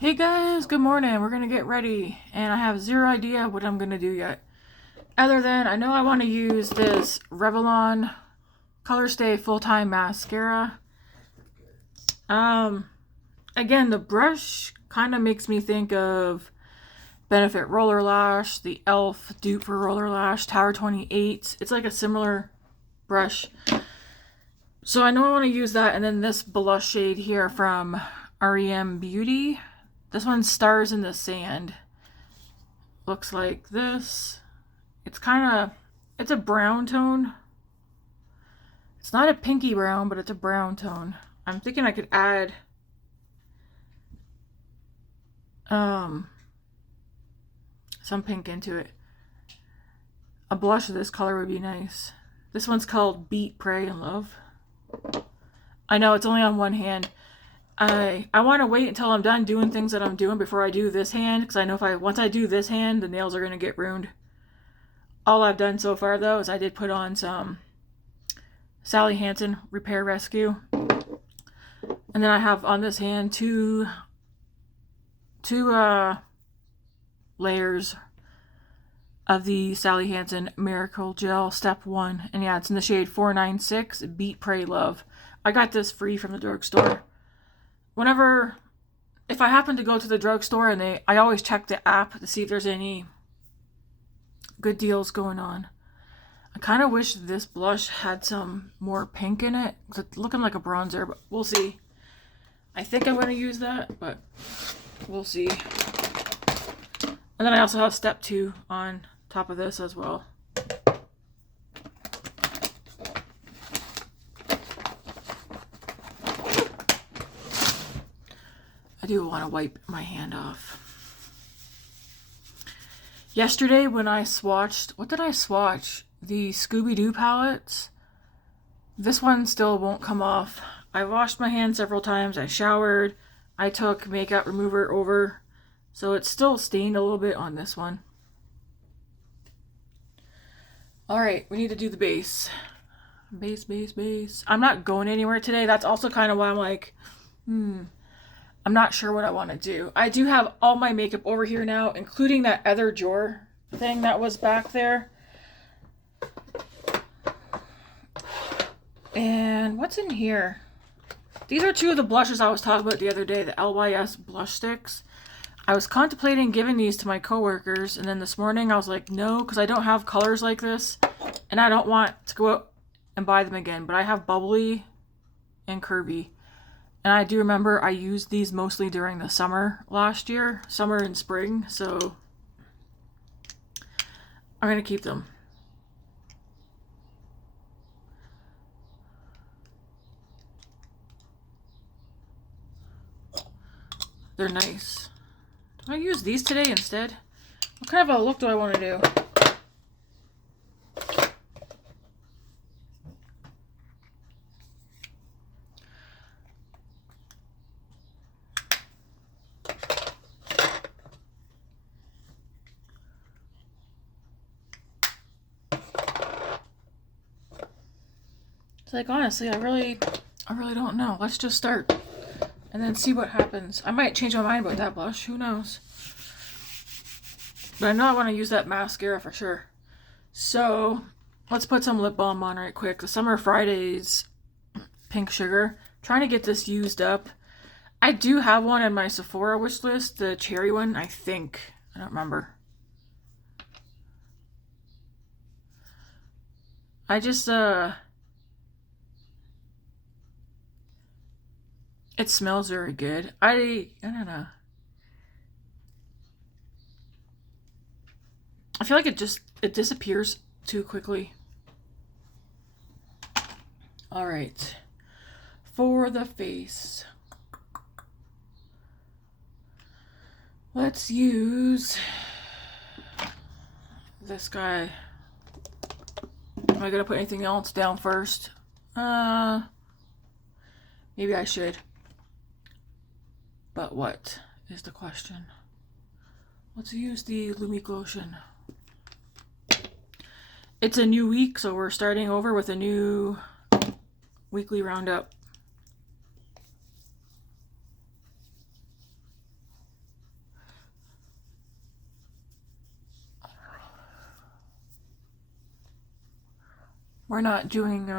Hey guys, good morning. We're gonna get ready, and I have zero idea what I'm gonna do yet. Other than I know I want to use this Revelon Colorstay full-time mascara. Again, the brush kind of makes me think of Benefit Roller Lash, the e.l.f. dupe for Roller Lash, Tower 28. It's like a similar brush. So I know I want to use that, and then this blush shade here from REM Beauty. This one, Stars in the Sand. Looks like this. It's a brown tone. It's not a pinky brown, but it's a brown tone. I'm thinking I could add some pink into it. A blush of this color would be nice. This one's called Beat, Pray, and Love. I know it's only on one hand. I want to wait until I'm done doing things that I'm doing before I do this hand, because I know once I do this hand, the nails are going to get ruined. All I've done so far, though, is I did put on some Sally Hansen Repair Rescue. And then I have on this hand two layers of the Sally Hansen Miracle Gel Step 1. And yeah, it's in the shade 496, Beat, Pray, Love. I got this free from the drugstore. If I happen to go to the drugstore, and I always check the app to see if there's any good deals going on. I kind of wish this blush had some more pink in it. It's looking like a bronzer, but we'll see. I think I'm going to use that, but we'll see. And then I also have step 2 on top of this as well. I do want to wipe my hand off. Yesterday when I swatched, what did I swatch? The Scooby-Doo palettes. This one still won't come off. I washed my hands several times. I showered. I took makeup remover over. So it's still stained a little bit on this one. Alright, we need to do the base. Base. I'm not going anywhere today. That's also kind of why I'm like, I'm not sure what I want to do. I do have all my makeup over here now, including that other drawer thing that was back there. And what's in here? These are two of the blushes I was talking about the other day, the LYS blush sticks. I was contemplating giving these to my coworkers, and then this morning I was like, no, because I don't have colors like this, and I don't want to go out and buy them again. But I have Bubbly and Curvy. And I do remember I used these mostly during the summer last year, summer and spring, so I'm going to keep them. They're nice. Do I use these today instead? What kind of a look do I want to do? It's like, honestly, I really don't know. Let's just start and then see what happens. I might change my mind about that blush. Who knows? But I know I want to use that mascara for sure. So let's put some lip balm on right quick. The Summer Fridays Pink Sugar. Trying to get this used up. I do have one in my Sephora wish list. The cherry one, I think. I don't remember. I just, it smells very good. I don't know. I feel like it disappears too quickly. All right. For the face, let's use this guy. Am I gonna put anything else down first? Maybe I should. But what is the question? Let's use the Lumi Glotion. It's a new week, so we're starting over with a new weekly roundup. we're not doing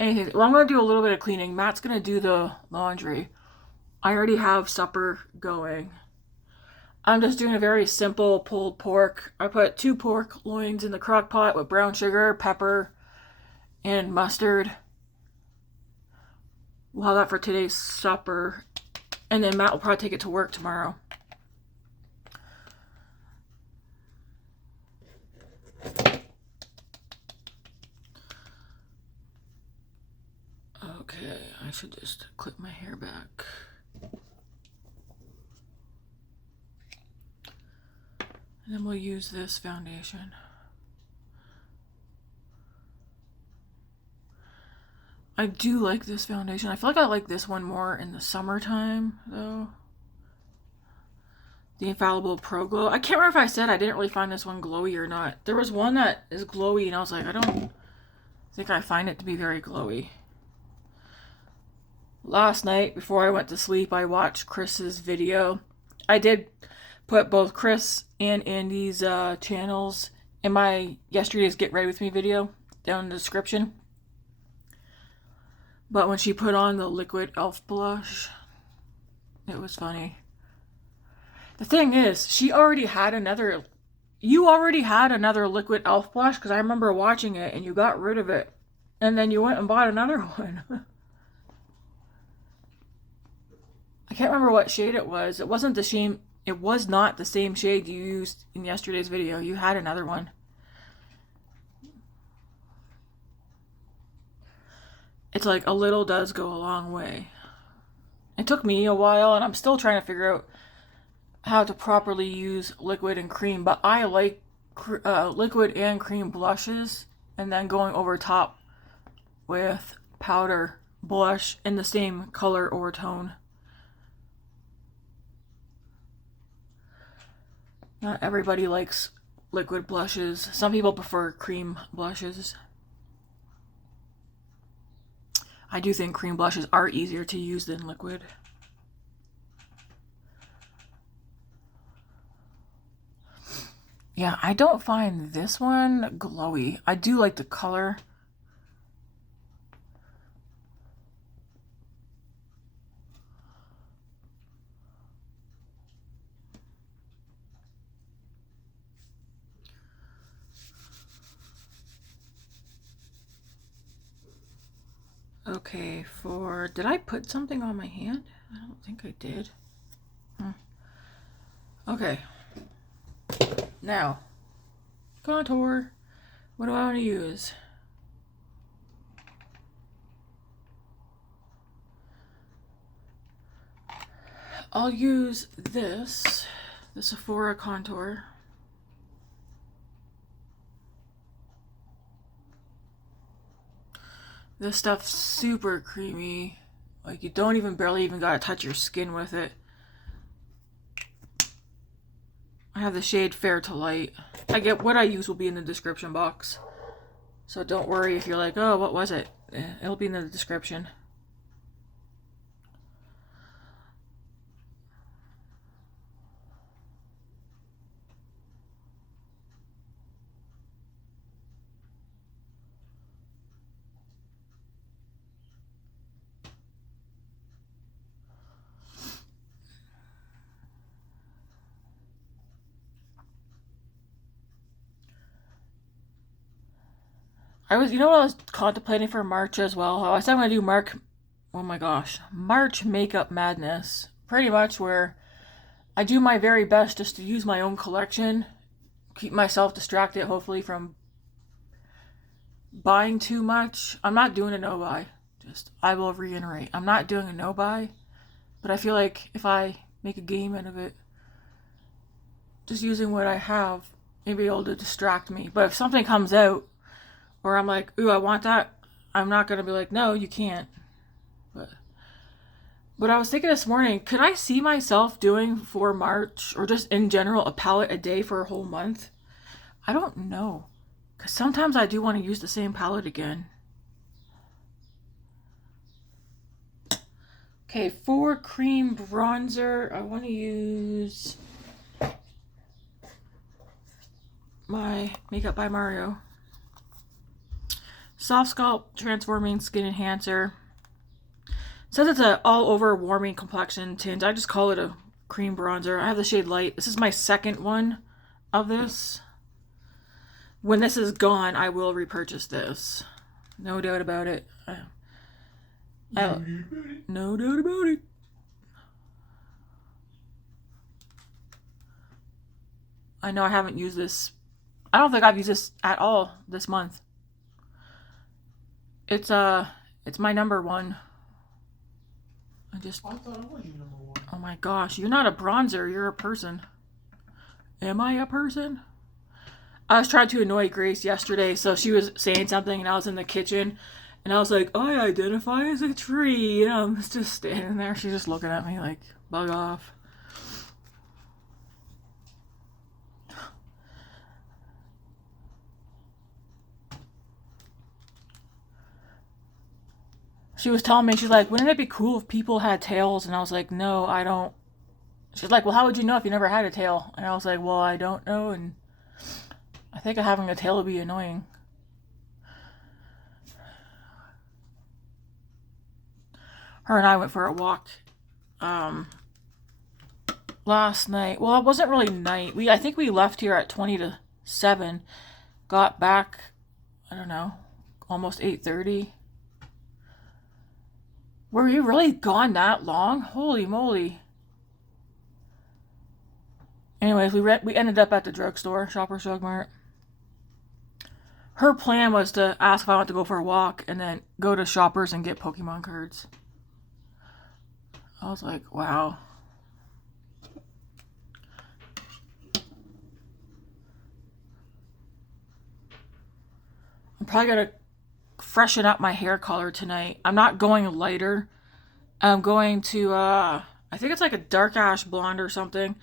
anything. Well, I'm going to do a little bit of cleaning. Matt's going to do the laundry. I already have supper going. I'm just doing a very simple pulled pork. I put 2 pork loins in the crock pot with brown sugar, pepper, and mustard. We'll have that for today's supper. And then Matt will probably take it to work tomorrow. Okay, I should just clip my hair back. And then we'll use this foundation. I do like this foundation. I feel like I like this one more in the summertime, though. The Infallible Pro Glow. I can't remember if I said I didn't really find this one glowy or not. There was one that is glowy, and I was like, I don't think I find it to be very glowy. Last night, before I went to sleep, I watched Chris's video. I did put both Chris and Andy's channels in my yesterday's Get Ready With Me video down in the description. But when she put on the liquid elf blush, it was funny. The thing is, she already had another... You already had another liquid elf blush, because I remember watching it, and you got rid of it. And then you went and bought another one. I can't remember what shade it was. It wasn't the same... It was not the same shade you used in yesterday's video. You had another one. It's like a little does go a long way. It took me a while, and I'm still trying to figure out how to properly use liquid and cream, but I like liquid and cream blushes, and then going over top with powder blush in the same color or tone. Not everybody likes liquid blushes. Some people prefer cream blushes. I do think cream blushes are easier to use than liquid. Yeah, I don't find this one glowy. I do like the color. Okay, did I put something on my hand? I don't think I did. Okay. Now, contour. What do I want to use? I'll use this, the Sephora contour. This stuff's super creamy. Like, you don't even barely even gotta touch your skin with it. I have the shade Fair to Light. What I use will be in the description box. So don't worry if you're like, oh, what was it? It'll be in the description. You know what I was contemplating for March as well? I said I'm going to do March Makeup Madness. Pretty much where I do my very best just to use my own collection. Keep myself distracted, hopefully, from buying too much. I'm not doing a no-buy. I will reiterate, I'm not doing a no-buy. But I feel like if I make a game out of it, just using what I have, may be able to distract me. But if something comes out, or I'm like, ooh, I want that, I'm not going to be like, no, you can't. But I was thinking this morning, could I see myself doing for March, or just in general, a palette a day for a whole month? I don't know. Because sometimes I do want to use the same palette again. Okay, for cream bronzer, I want to use my Makeup by Mario. Softsculpt Transforming Skin Enhancer. It says it's an all-over warming complexion tint. I just call it a cream bronzer. I have the shade Light. This is my second one of this. When this is gone, I will repurchase this. No doubt about it. No doubt about it. I know I haven't used this. I don't think I've used this at all this month. It's my number one. I thought it was your number one. Oh my gosh, you're not a bronzer, you're a person. Am I a person? I was trying to annoy Grace yesterday, so she was saying something and I was in the kitchen and I was like, I identify as a tree. And I'm just standing there. She's just looking at me like, bug off. She was telling me, she's like, wouldn't it be cool if people had tails? And I was like, no, I don't. She's like, well, how would you know if you never had a tail? And I was like, well, I don't know. And I think having a tail would be annoying. Her and I went for a walk last night. Well, it wasn't really night. I think we left here at 20 to 7. Got back, I don't know, almost 8:30. Were you really gone that long? Holy moly. Anyways, we ended up at the drugstore, Shoppers Drug Mart. Her plan was to ask if I want to go for a walk and then go to Shoppers and get Pokemon cards. I was like, wow. I'm probably going to freshen up my hair color tonight. I'm not going lighter. I'm going to, I think it's like a dark ash blonde or something.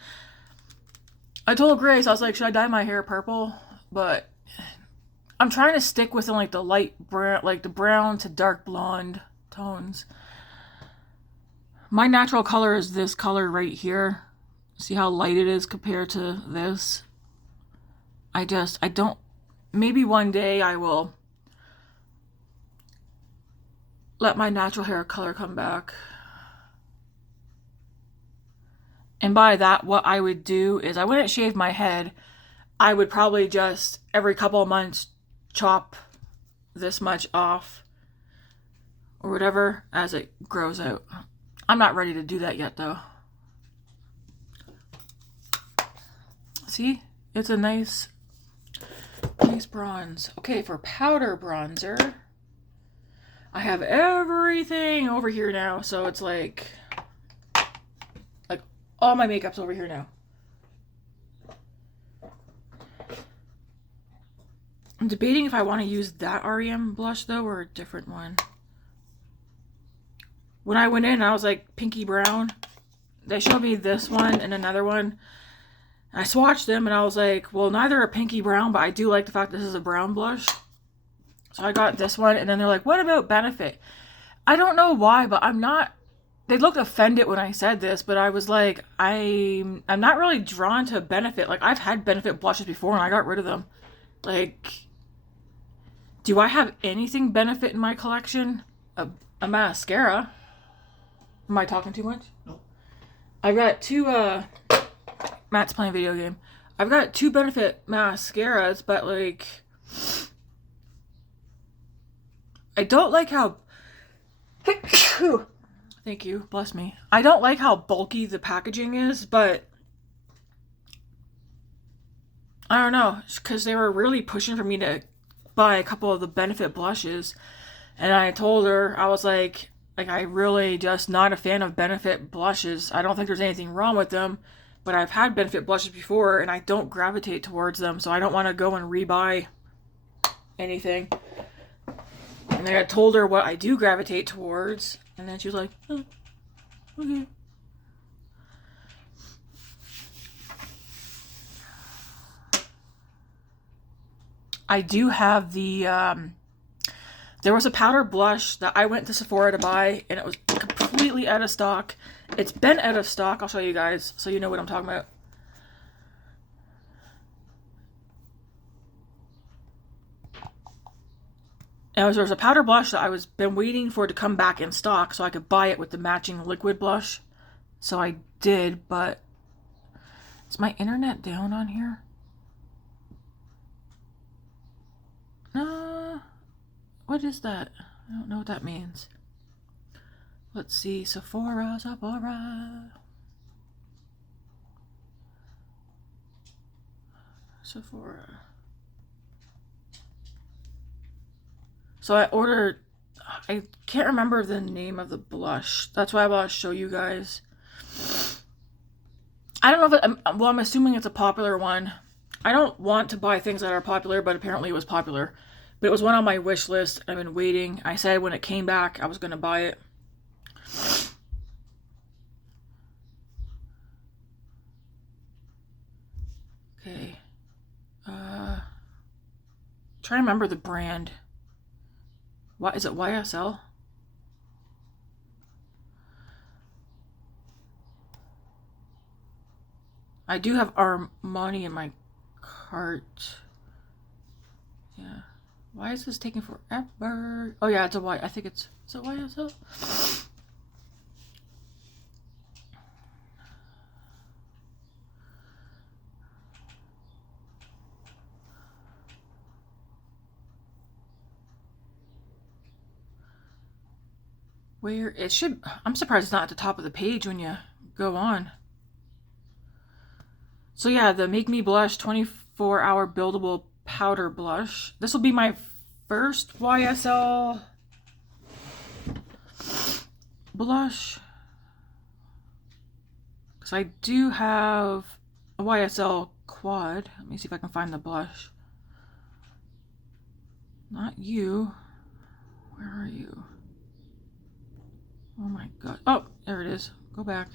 I told Grace, I was like, should I dye my hair purple? But I'm trying to stick within like the light brown, like the brown to dark blonde tones. My natural color is this color right here. See how light it is compared to this? I don't, maybe one day I will let my natural hair color come back. And by that, what I would do is I wouldn't shave my head. I would probably just every couple of months chop this much off or whatever as it grows out. I'm not ready to do that yet though. See? It's a nice bronze. Okay, for powder bronzer, I have everything over here now, so it's like all my makeup's over here now. I'm debating if I want to use that REM blush though or a different one. When I went in, I was like pinky brown. They showed me this one and another one. I swatched them and I was like, well, neither are pinky brown, but I do like the fact this is a brown blush. So I got this one, and then they're like, what about Benefit? I don't know why, but I'm not, they looked offended when I said this, but I was like, I'm not really drawn to Benefit. Like, I've had Benefit blushes before, and I got rid of them. Like, do I have anything Benefit in my collection? A mascara. Am I talking too much? No. I've got two, Matt's playing a video game. I've got 2 Benefit mascaras, but like, I don't like how, thank you, bless me. I don't like how bulky the packaging is, but I don't know, because they were really pushing for me to buy a couple of the Benefit blushes, and I told her, I was like I really just not a fan of Benefit blushes. I don't think there's anything wrong with them, but I've had Benefit blushes before, and I don't gravitate towards them, so I don't want to go and rebuy anything. And then I told her what I do gravitate towards, and then she was like, oh, okay. I do have the, there was a powder blush that I went to Sephora to buy, and it was completely out of stock. It's been out of stock. I'll show you guys so you know what I'm talking about. And there was a powder blush that I was been waiting for it to come back in stock so I could buy it with the matching liquid blush. So I did, but is my internet down on here? What is that? I don't know what that means. Let's see, Sephora. So I ordered, I can't remember the name of the blush. That's why I want to show you guys. I don't know if it, well, I'm assuming it's a popular one. I don't want to buy things that are popular, but apparently it was popular. But it was one on my wish list. I've been waiting. I said when it came back, I was going to buy it. Okay. Trying to remember the brand. What is it? YSL? I do have Armani in my cart. Yeah. Why is this taking forever? Oh yeah, it's a Y. I think it's a YSL. Where it should, I'm surprised it's not at the top of the page when you go on. So yeah, the Make Me Blush 24-hour buildable powder blush. This will be my first YSL blush. Because I do have a YSL quad. Let me see if I can find the blush. Not you. Where are you? Oh my god. Oh, there it is. Go back.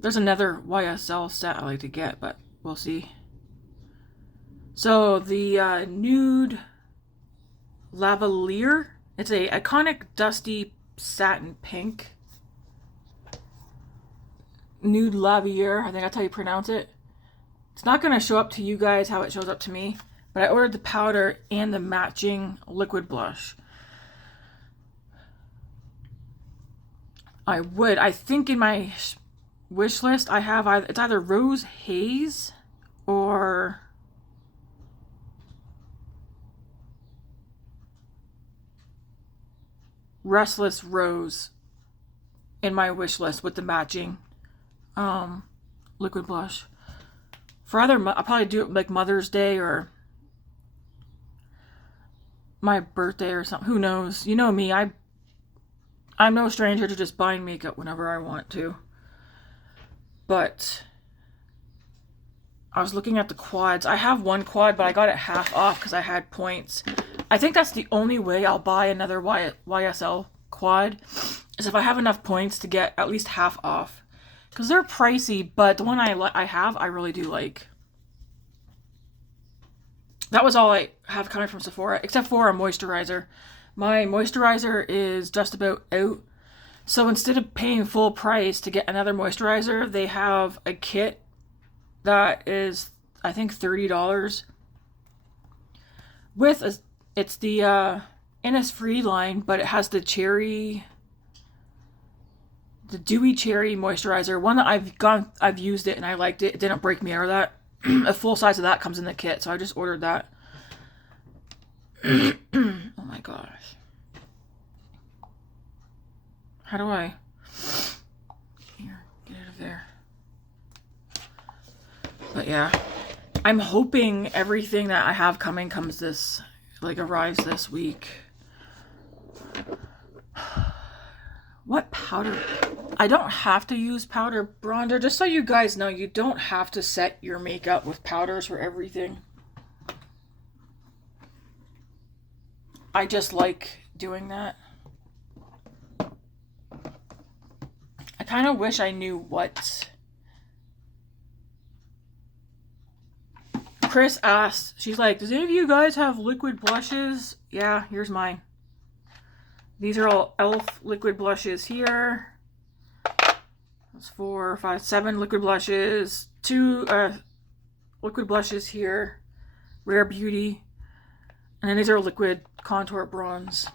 There's another YSL set I like to get, but we'll see. So the Nude Lavalier. It's a iconic dusty satin pink. Nude Lavalier. I think that's how you pronounce it. It's not going to show up to you guys how it shows up to me, but I ordered the powder and the matching liquid blush. I think in my wish list I have it's either Rose Haze or Restless Rose in my wish list with the matching liquid blush. For other, I'll probably do it like Mother's Day or my birthday or something. Who knows? You know me, I'm no stranger to just buying makeup whenever I want to. But I was looking at the quads. I have one quad, but I got it half off because I had points. I think that's the only way I'll buy another YSL quad, is if I have enough points to get at least half off. Because they're pricey, but the one I have, I really do like. That was all I have coming from Sephora, except for a moisturizer. My moisturizer is just about out. So instead of paying full price to get another moisturizer, they have a kit that is, I think, $30. It's the Innisfree line, but it has the dewy cherry moisturizer. One that I've used it and I liked it. It didn't break me out of that. A full size of that comes in the kit, so I just ordered that. Oh my gosh. How do I... Here, get out of there. But yeah, I'm hoping everything that I have coming arrives this week. What powder? I don't have to use powder bronzer. Just so you guys know, you don't have to set your makeup with powders for everything. I just like doing that. I kind of wish I knew what... Chris asked, she's like, does any of you guys have liquid blushes? Yeah, here's mine. These are all e.l.f. liquid blushes here. That's 4, 5, 7 liquid blushes. 2 liquid blushes here. Rare Beauty. And then these are liquid contour bronze.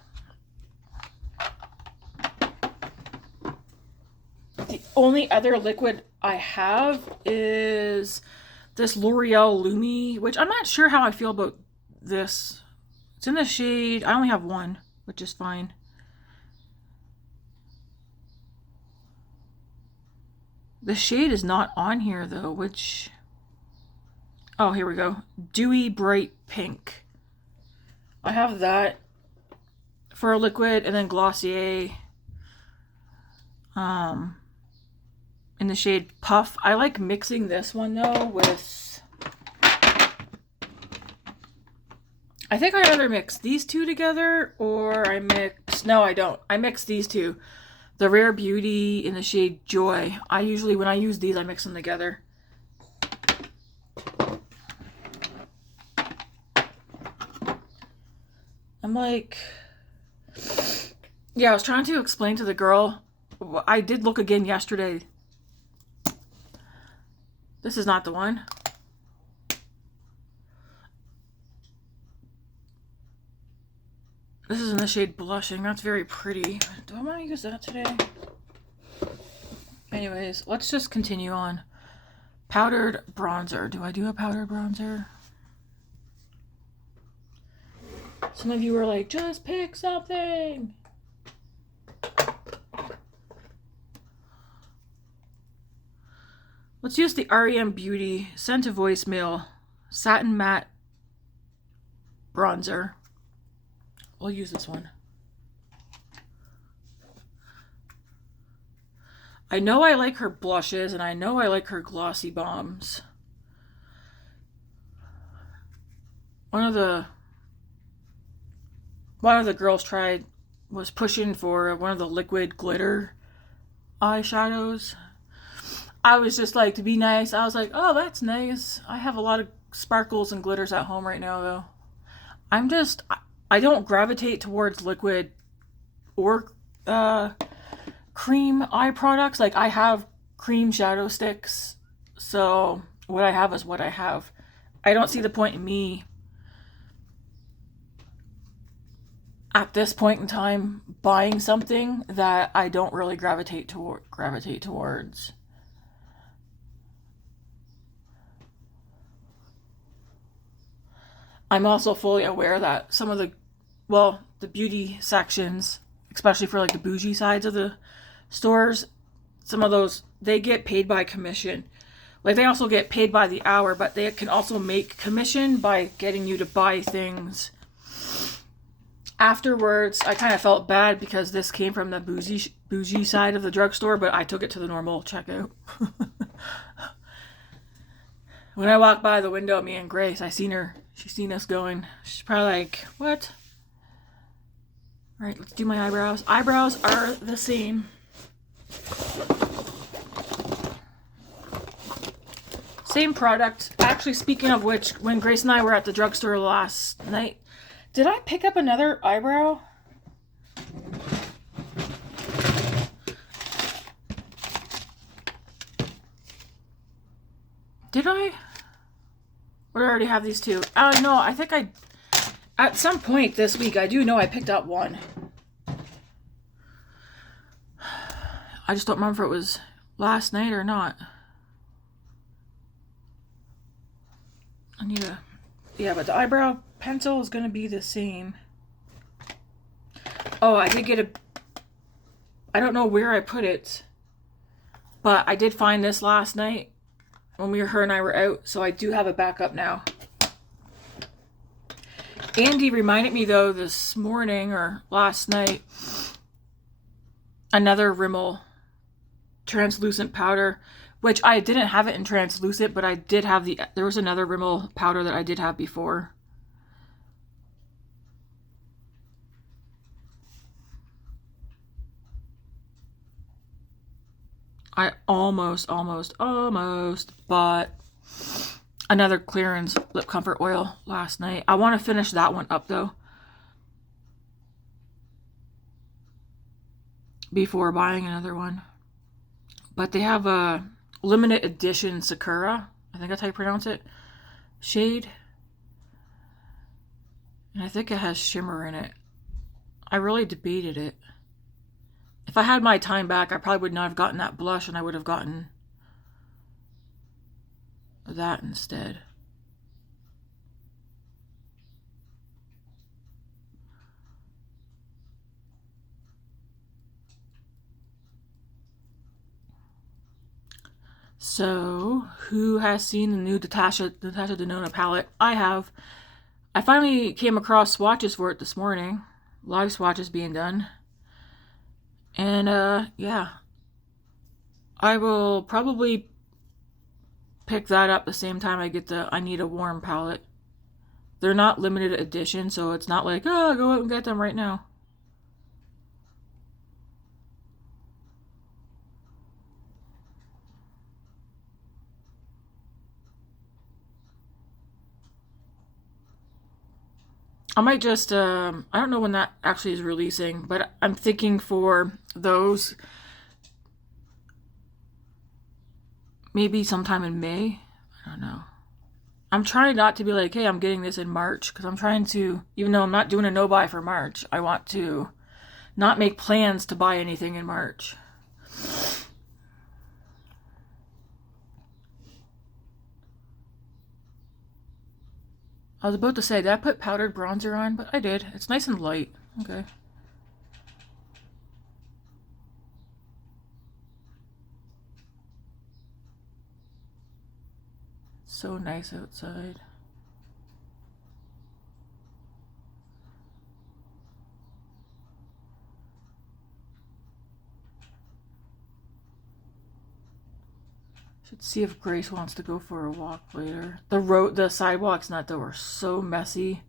The only other liquid I have is this L'Oreal Lumi, which I'm not sure how I feel about this. It's in the shade, I only have one, which is fine. The shade is not on here though, which, oh, here we go. Dewy Bright Pink. I have that for a liquid, and then Glossier in the shade Puff. I like mixing this one though with, I think I either mix these two together or I mix, no I don't. I mix these two. The Rare Beauty in the shade Joy. I usually, when I use these, I mix them together. I'm like, yeah, I was trying to explain to the girl. I did look again yesterday. This is not the one. This is in the shade Blushing. That's very pretty. Do I want to use that today? Anyways, let's just continue on. Powdered bronzer. Do I do a powdered bronzer? Some of you were like, just pick something. Let's use the REM Beauty Scent to Voicemail Satin Matte Bronzer. We'll use this one. I know I like her blushes, and I know I like her glossy bombs. One of the girls was pushing for one of the liquid glitter eyeshadows. I was just like, to be nice, I was like, oh, that's nice. I have a lot of sparkles and glitters at home right now, though. I don't gravitate towards liquid or cream eye products. Like, I have cream shadow sticks, so what I have is what I have. I don't see the point in me, at this point in time, buying something that I don't really gravitate towards. I'm also fully aware that some of the beauty sections, especially for like the bougie sides of the stores, some of those, they get paid by commission. Like, they also get paid by the hour, but they can also make commission by getting you to buy things. Afterwards, I kind of felt bad because this came from the bougie side of the drugstore, but I took it to the normal checkout. When I walked by the window, me and Grace, I seen her. She's seen us going. She's probably like, what? All right, let's do my eyebrows. Eyebrows are the same. Same product. Actually, speaking of which, when Grace and I were at the drugstore last night, did I pick up another eyebrow? Did I? Or did I already have these two? No, I think at some point this week, I do know I picked up one. I just don't remember if it was last night or not. I need a, yeah, but the eyebrow pencil is going to be the same. Oh, I did get I don't know where I put it, but I did find this last night when her and I were out, so I do have a backup now. Andy reminded me though this morning or last night, another Rimmel translucent powder, which I didn't have it in translucent, but I did have there was another Rimmel powder that I did have before. I almost bought another clearance lip comfort oil last night. I want to finish that one up though, before buying another one. But they have a limited edition Sakura, I think that's how you pronounce it, shade. And I think it has shimmer in it. I really debated it. If I had my time back, I probably would not have gotten that blush, and I would have gotten that instead. So, who has seen the new Natasha Denona palette? I have. I finally came across swatches for it this morning. Live swatches being done. And, yeah. I will probably pick that up the same time I get the I Need a Warm palette. They're not limited edition, so it's not like, oh, go out and get them right now. I might just, I don't know when that actually is releasing, but I'm thinking for those, maybe sometime in May. I don't know. I'm trying not to be like, hey, I'm getting this in March, because I'm trying to, even though I'm not doing a no-buy for March, I want to not make plans to buy anything in March. I was about to say, did I put powdered bronzer on? But I did. It's nice and light. Okay. So nice outside. Should see if Grace wants to go for a walk later. The sidewalks not though are so messy.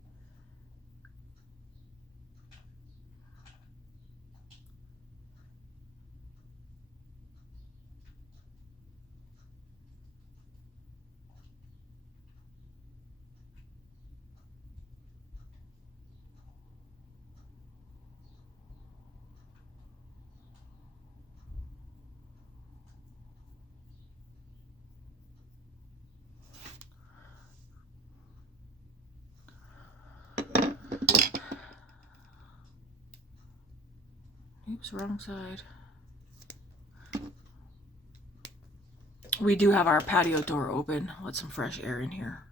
Oops, wrong side. We do have our patio door open. Let some fresh air in here.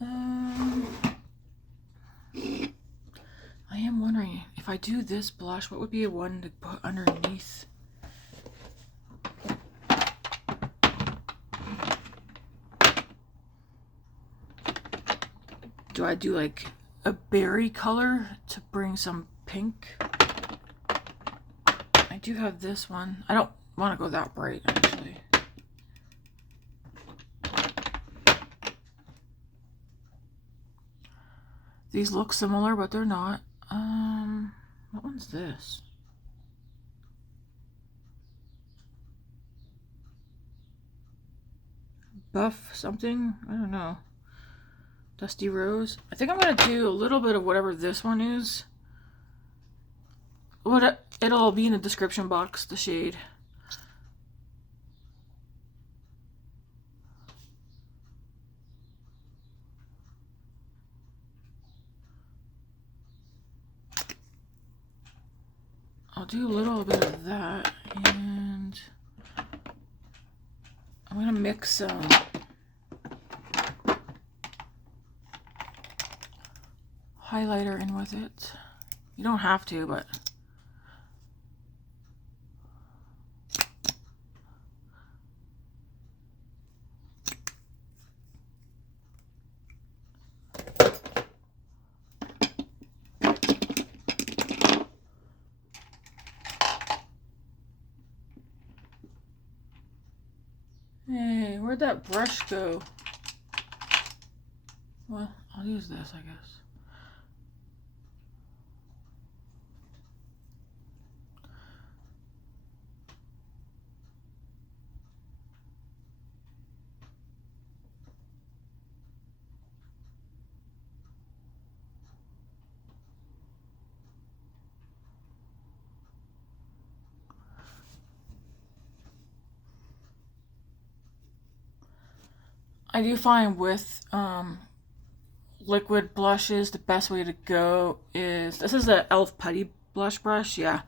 I am wondering if I do this blush, what would be a one to put underneath? Do I do like a berry color to bring some pink? I do have this one. I don't want to go that bright, actually. These look similar, but they're not. What one's this? Buff something? I don't know. Dusty Rose. I think I'm going to do a little bit of whatever this one is. It'll be in the description box, the shade. I'll do a little bit of that, and I'm going to mix some highlighter in with it. You don't have to, but hey, where'd that brush go? Well, I'll use this, I guess. I do find with liquid blushes, the best way to go is, this is the e.l.f. Putty blush brush, yeah.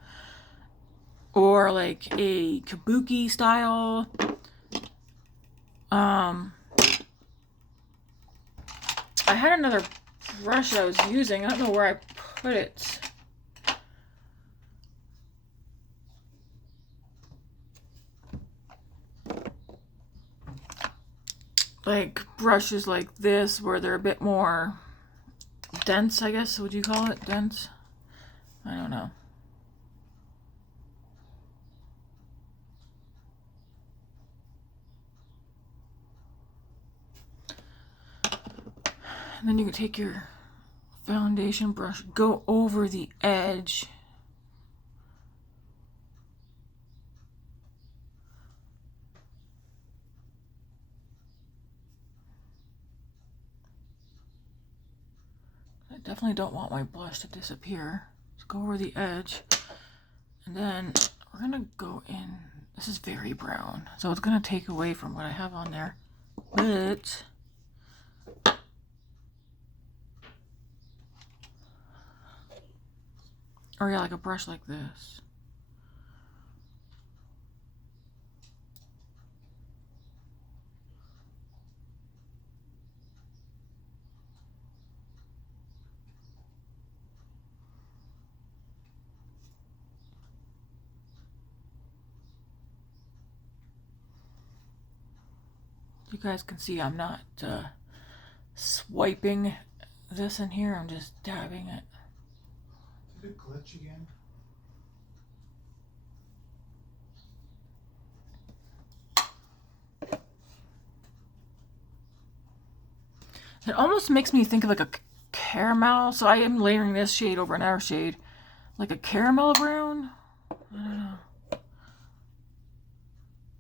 Or like a kabuki style. I had another brush I was using. I don't know where I put it. Like brushes like this where they're a bit more dense, I guess. Would you call it dense? I don't know. And then you can take your foundation brush, go over the edge. I definitely don't want my blush to disappear. Let's go over the edge. And then we're gonna go in. This is very brown, so it's gonna take away from what I have on there. But or yeah, like a brush like this. You guys can see I'm not swiping this in here, I'm just dabbing it. Did it glitch again? It almost makes me think of like a caramel, so I am layering this shade over another shade. Like a caramel brown? I don't know.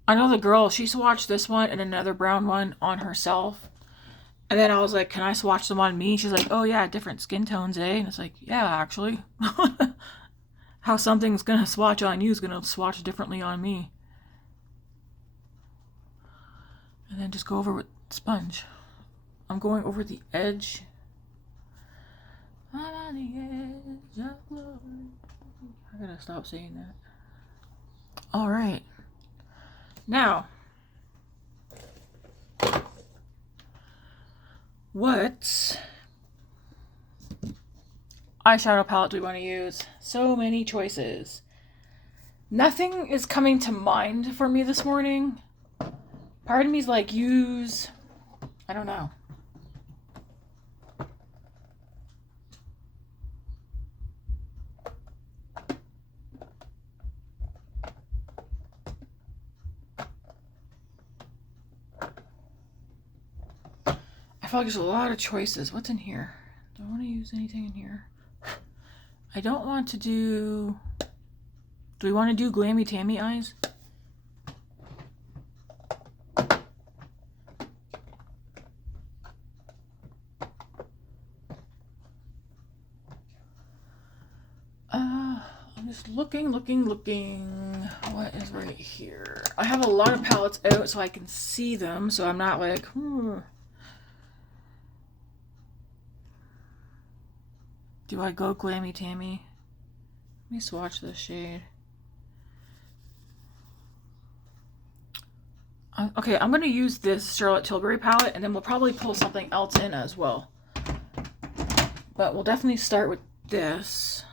I know the girl, she swatched this one and another brown one on herself. And then I was like, can I swatch them on me? She's like, oh yeah, different skin tones, eh? And it's like, yeah, actually. How something's gonna swatch on you is gonna swatch differently on me. And then just go over with sponge. I'm going over the edge. I'm on the edge of glory. I gotta stop saying that. All right. Now, what eyeshadow palette do we want to use? So many choices. Nothing is coming to mind for me this morning. Part of me is like, use, I don't know. I feel like there's a lot of choices. What's in here? Do I want to use anything in here? I don't want to do... Do we want to do Glammy Tammy eyes? I'm just looking. What is right here? I have a lot of palettes out so I can see them, so I'm not like, Do I go Glammy Tammy? Let me swatch this shade. Okay, I'm going to use this Charlotte Tilbury palette, and then we'll probably pull something else in as well. But we'll definitely start with this.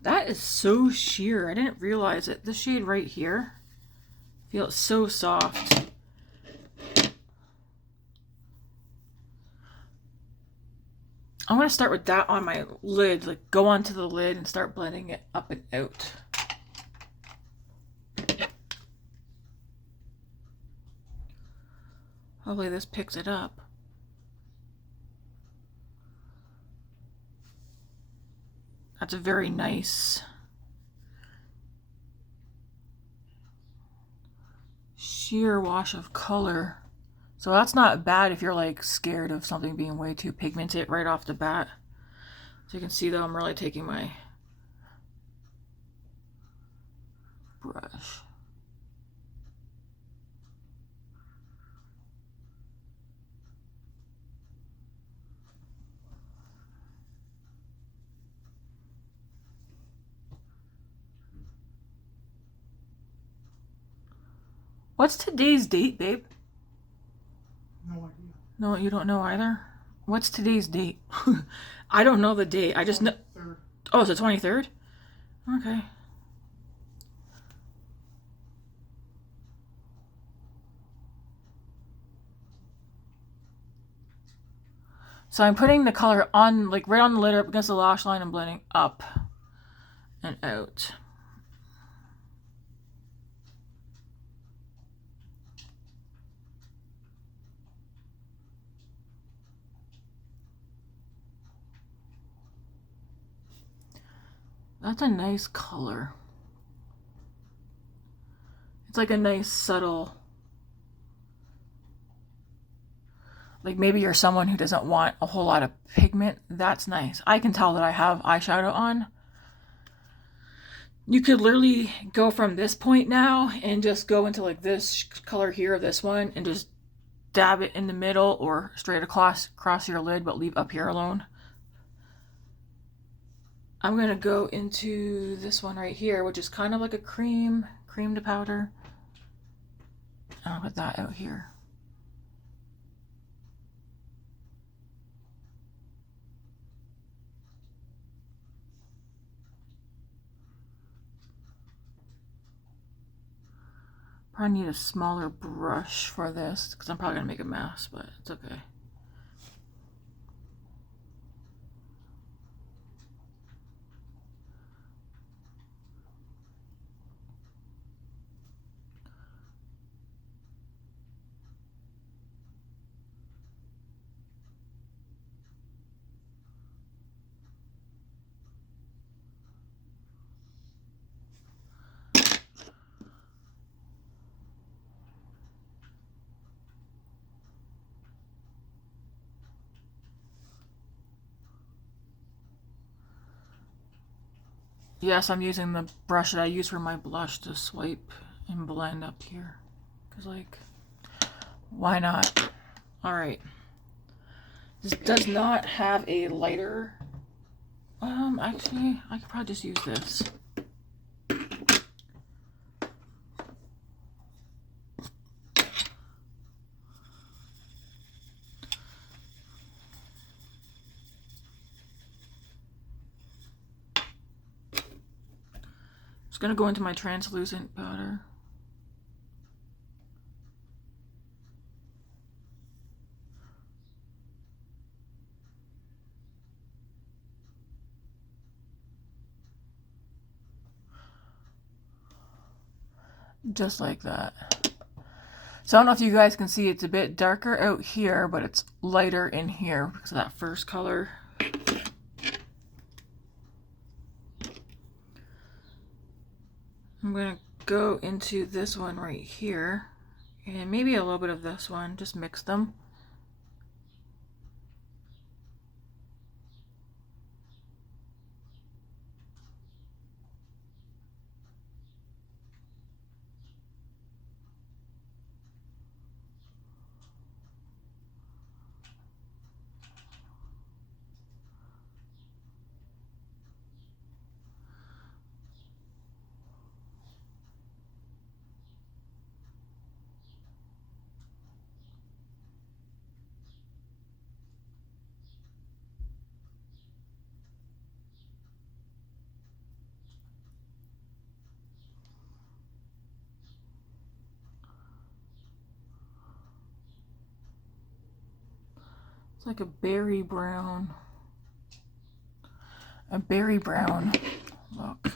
That is so sheer. I didn't realize it. This shade right here, I feel it's so soft. I'm going to start with that on my lid, like go onto the lid and start blending it up and out. Hopefully this picks it up. That's a very nice sheer wash of color. So that's not bad if you're like scared of something being way too pigmented right off the bat. So you can see though I'm really taking my brush. What's today's date, babe? No idea. No, you don't know either? What's today's date? I don't know the date. I just know. 3rd. Oh, it's the 23rd? Okay. So I'm putting the color on, like right on the lid up against the lash line and blending up and out. That's a nice color. It's like a nice subtle, like maybe you're someone who doesn't want a whole lot of pigment. That's nice. I can tell that I have eyeshadow on. You could literally go from this point now and just go into like this color here of this one and just dab it in the middle or straight across your lid, but leave up here alone. I'm gonna go into this one right here, which is kind of like a cream to powder. I'll put that out here. Probably need a smaller brush for this because I'm probably gonna make a mess, but it's okay. Yes, I'm using the brush that I use for my blush to swipe and blend up here. Because, like, why not? Alright. This does not have a lighter. Actually, I could probably just use this. Just gonna go into my translucent powder. Just like that. So I don't know if you guys can see, it's a bit darker out here, but it's lighter in here because of that first color. I'm gonna go into this one right here and maybe a little bit of this one, just mix them. It's like a berry brown. A berry brown look.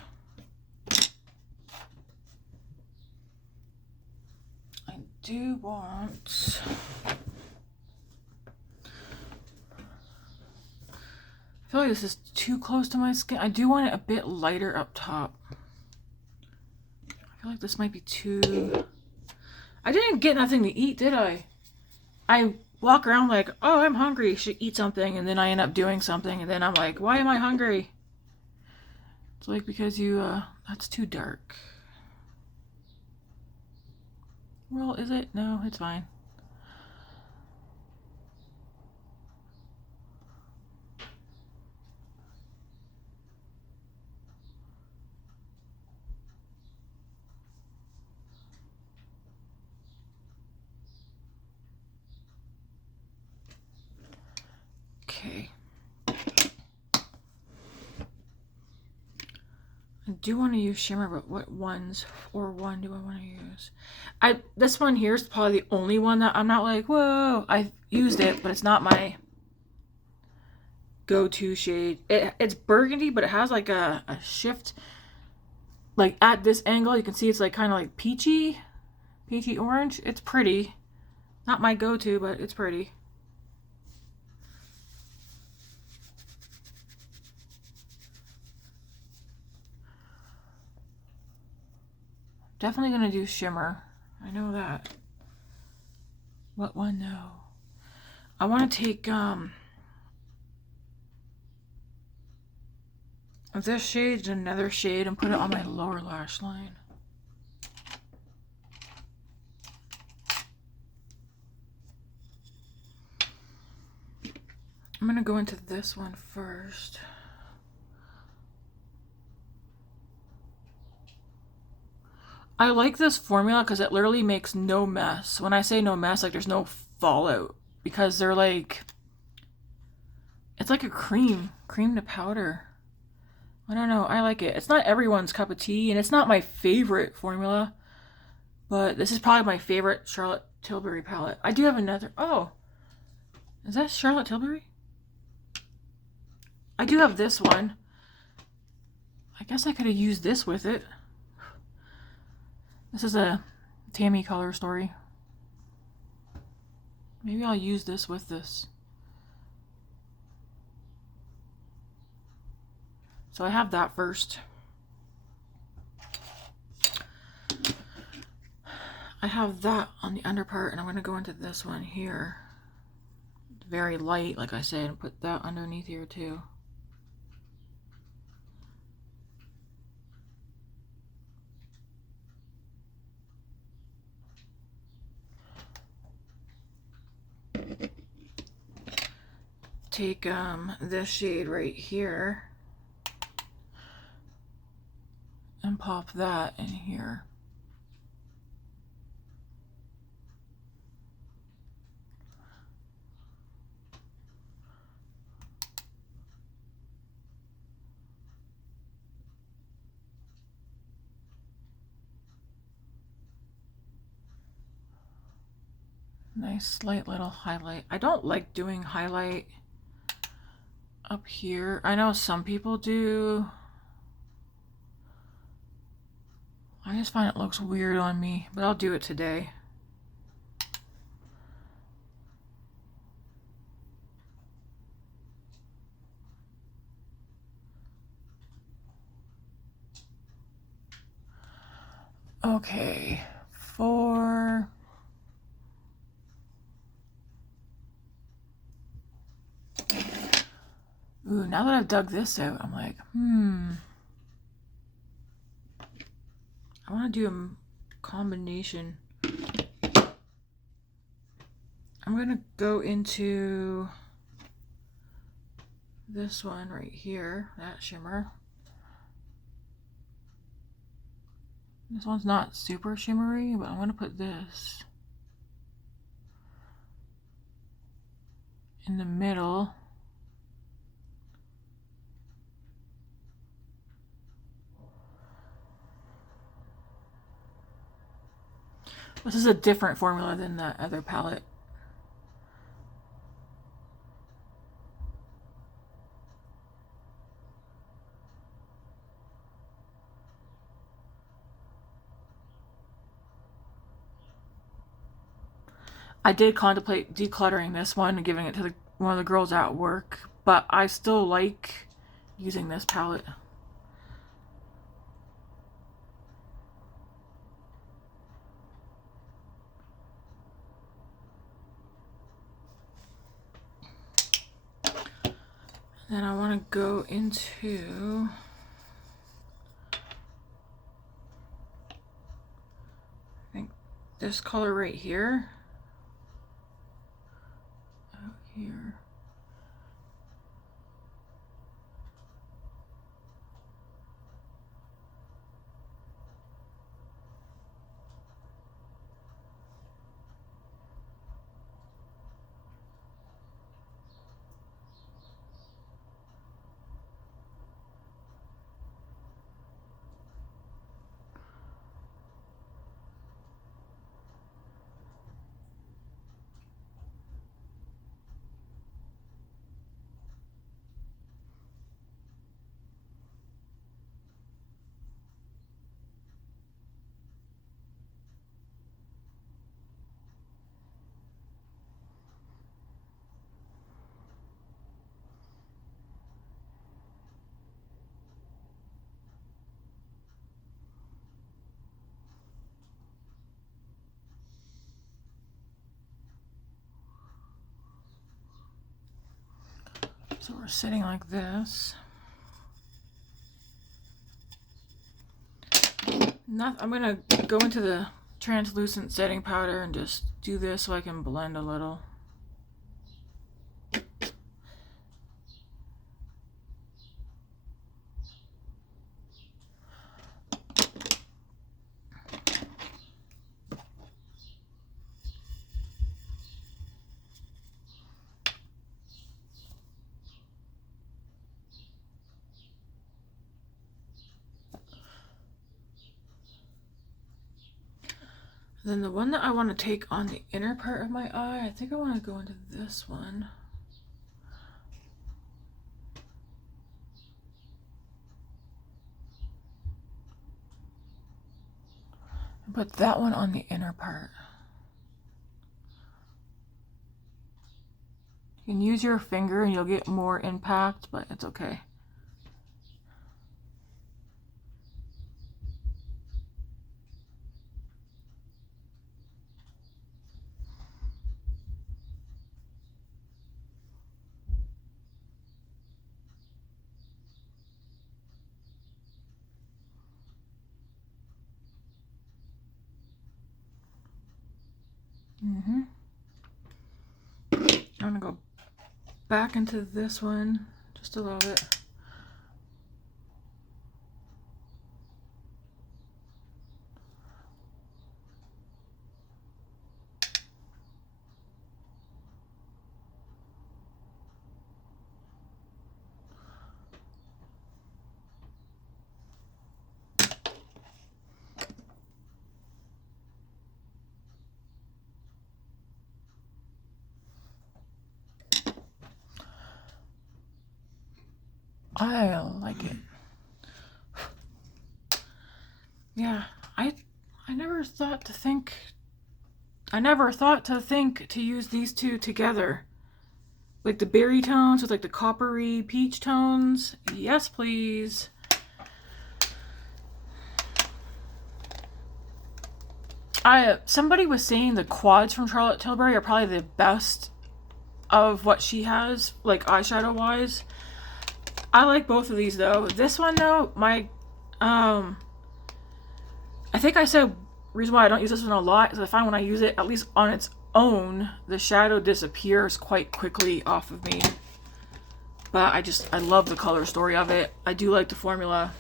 I do want... I feel like this is too close to my skin. I do want it a bit lighter up top. I feel like this might be too... I didn't get nothing to eat, did I? I walk around like, oh, I'm hungry, should eat something, and then I end up doing something, and then I'm like, why am I hungry? It's like because you, that's too dark. Well, is it? No, it's fine. do want to use shimmer, but what ones or one do I want to use? This one here is probably the only one that I'm not like, whoa. I've used it, but it's not my go-to shade. It's burgundy, but it has like a shift. Like at this angle, you can see it's like kind of like peachy orange. It's pretty. Not my go-to, but it's pretty. Definitely gonna do shimmer. I know that. What one though? I want to take this shade and another shade and put it on my lower lash line. I'm gonna go into this one first. I like this formula because it literally makes no mess. When I say no mess, like there's no fallout, because they're like, it's like a cream to powder. I don't know, I like it. It's not everyone's cup of tea, and it's not my favorite formula, but this is probably my favorite Charlotte Tilbury palette. I do have another, oh, is that Charlotte Tilbury? I do have this one. I guess I could have used this with it. This is a Tammy color story. Maybe I'll use this with this. So I have that first. I have that on the under part, and I'm going to go into this one here. Very light, like I said, and put that underneath here too. Take this shade right here and pop that in here. Nice slight little highlight. I don't like doing highlight up here. I know some people do. I just find it looks weird on me, but I'll do it today. Okay, for ooh, now that I've dug this out, I'm like, I want to do a combination. I'm going to go into this one right here, that shimmer. This one's not super shimmery, but I'm going to put this in the middle. This is a different formula than the other palette. I did contemplate decluttering this one and giving it to one of the girls at work, but I still like using this palette. Then I want to go into I think this color right here. Out here. So we're sitting like this. I'm gonna go into the translucent setting powder and just do this so I can blend a little. Then the one that I want to take on the inner part of my eye, I think I want to go into this one. And put that one on the inner part. You can use your finger and you'll get more impact, but it's okay. I'm gonna go back into this one just a little bit. I like it. Yeah, I never thought to think to use these two together. Like the berry tones with like the coppery peach tones. Yes, please. Somebody was saying the quads from Charlotte Tilbury are probably the best of what she has, like eyeshadow wise. I like both of these though. This one though, I think I said reason why I don't use this one a lot is I find when I use it, at least on its own, the shadow disappears quite quickly off of me. But I love the color story of it. I do like the formula.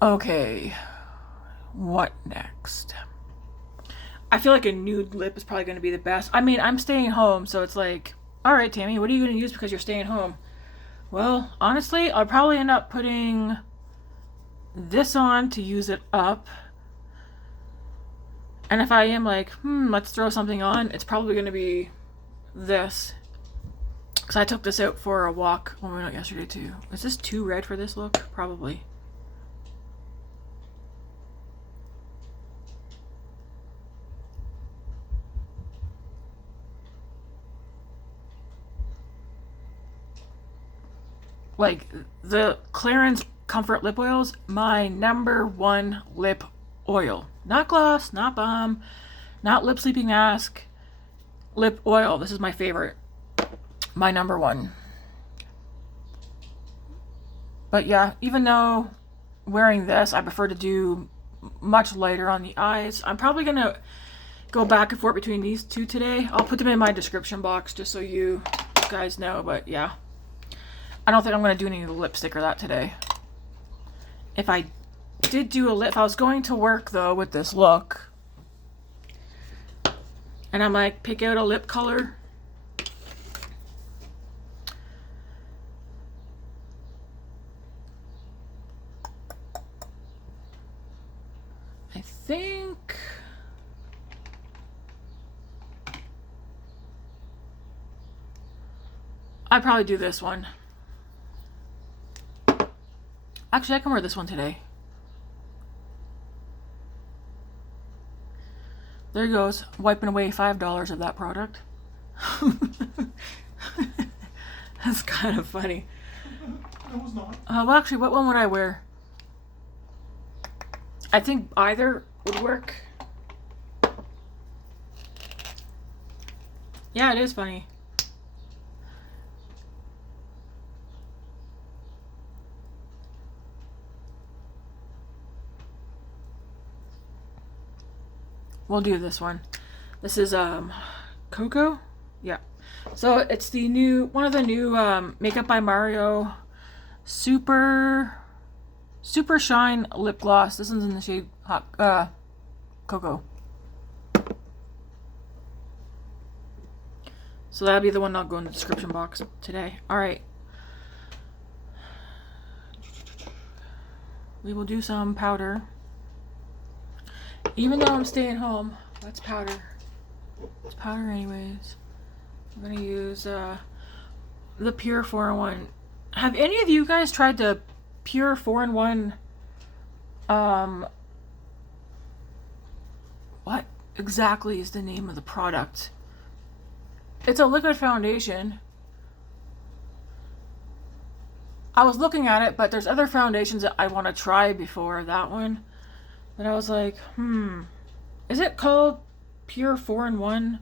Okay, what next? I feel like a nude lip is probably going to be the best. I mean, I'm staying home, so it's like, all right, Tammy, what are you going to use because you're staying home? Well, honestly, I'll probably end up putting this on to use it up. And if I am like, let's throw something on, it's probably going to be this. Because I took this out for a walk when we went out yesterday, too. Is this too red for this look? Probably. Like, the Clarins Comfort Lip Oils, my #1 lip oil. Not gloss, not balm, not lip sleeping mask. Lip oil. This is my favorite. My #1. But yeah, even though wearing this, I prefer to do much lighter on the eyes. I'm probably going to go back and forth between these two today. I'll put them in my description box just so you guys know, but yeah. I don't think I'm going to do any lipstick or that today. If I did do a lip, if I was going to work though with this look, and I'm like, pick out a lip color, I think I'd probably do this one. Actually, I can wear this one today. There goes, wiping away $5 of that product. That's kind of funny. It was not. Well, actually, what one would I wear? I think either would work. Yeah, it is funny. We'll do this one. This is Cocoa. Yeah. So it's the new one of the new Makeup by Mario Supershine lip gloss. This one's in the shade hot Cocoa. So that'll be the one I'll go in the description box today. All right. We will do some powder. Even though I'm staying home, that's powder. It's powder anyways. I'm gonna use the Pure 4-in-1. Have any of you guys tried the Pure 4-in-1? What exactly is the name of the product? It's a liquid foundation. I was looking at it, but there's other foundations that I want to try before that one. But I was like, is it called Pure 4-in-1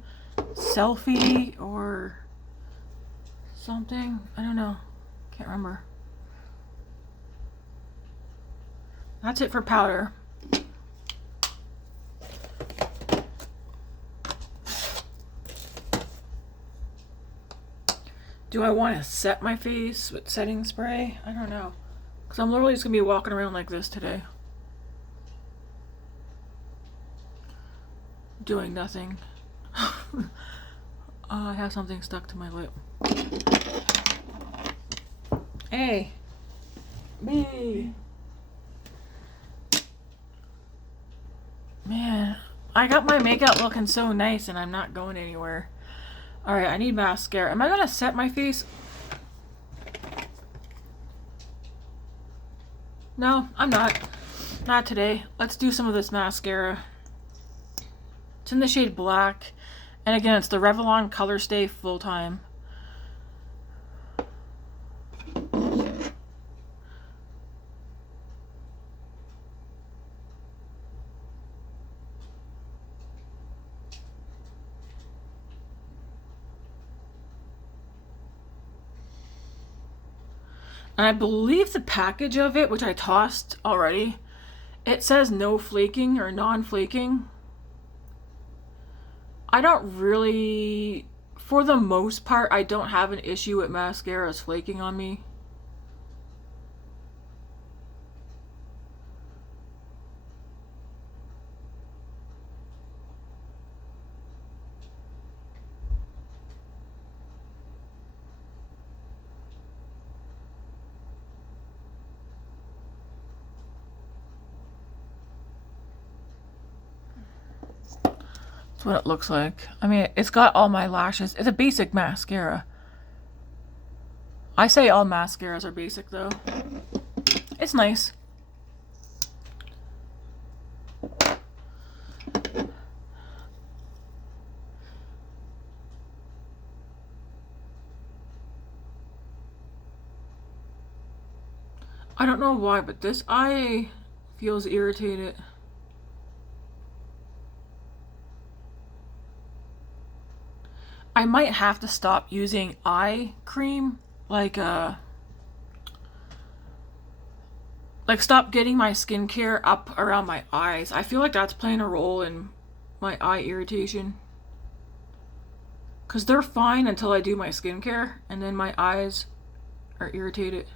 Selfie or something? I don't know. Can't remember. That's it for powder. Do I want to set my face with setting spray? I don't know. Because I'm literally just going to be walking around like this today. Doing nothing. I have something stuck to my lip. Hey. Me. Man, I got my makeup looking so nice and I'm not going anywhere. Alright, I need mascara. Am I gonna set my face? No, I'm not. Not today. Let's do some of this mascara. It's in the shade black. And again, it's the Revelon Colorstay Full Time. And I believe the package of it, which I tossed already, it says no flaking or non-flaking. I don't really, for the most part, I don't have an issue with mascaras flaking on me. That's what it looks like. I mean, it's got all my lashes. It's a basic mascara. I say all mascaras are basic though. It's nice. I don't know why, but this eye feels irritated. I might have to stop using eye cream, like stop getting my skincare up around my eyes. I feel like that's playing a role in my eye irritation. Because they're fine until I do my skincare, and then my eyes are irritated.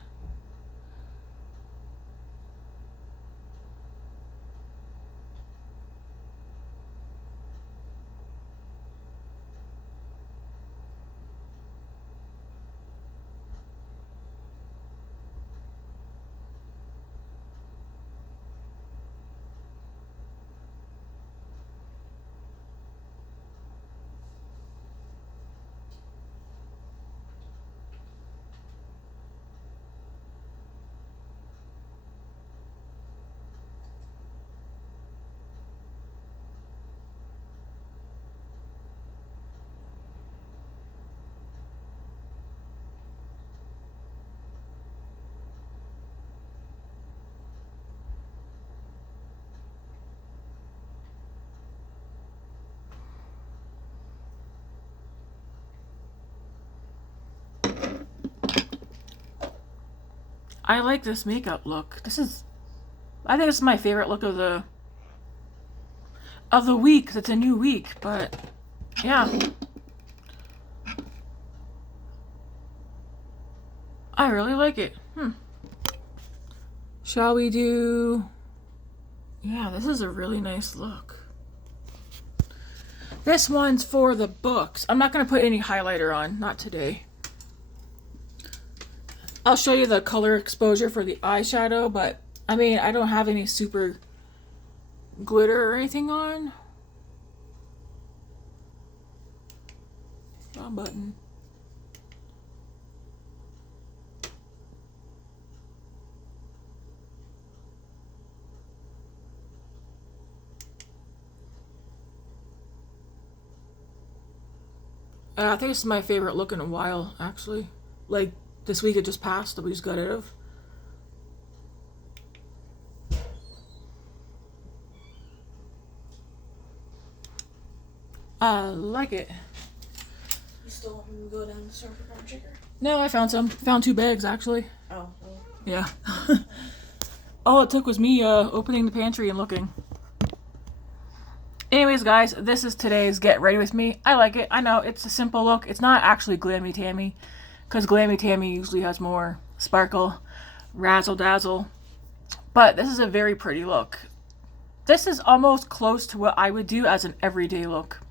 I like this makeup look. I think this is my favorite look of the week, 'cause it's a new week, but yeah. I really like it. Shall we do... Yeah, this is a really nice look. This one's for the books. I'm not going to put any highlighter on. Not today. I'll show you the color exposure for the eyeshadow, but I mean, I don't have any super glitter or anything on. Wrong button. I think it's my favorite look in a while, actually. Like, this week it just passed that we just got rid of. I like it. You still want me to go down the store for crumb shaker? No, I found some. Found 2 bags, actually. Oh, well. Yeah. All it took was me opening the pantry and looking. Anyways, guys, this is today's Get Ready With Me. I like it. I know, it's a simple look. It's not actually Glammy Tammy, because Glammy Tammy usually has more sparkle, razzle dazzle. But this is a very pretty look. This is almost close to what I would do as an everyday look.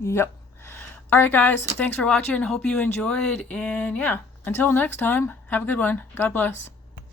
Yep. Alright, guys, thanks for watching. Hope you enjoyed. And yeah, until next time, have a good one. God bless.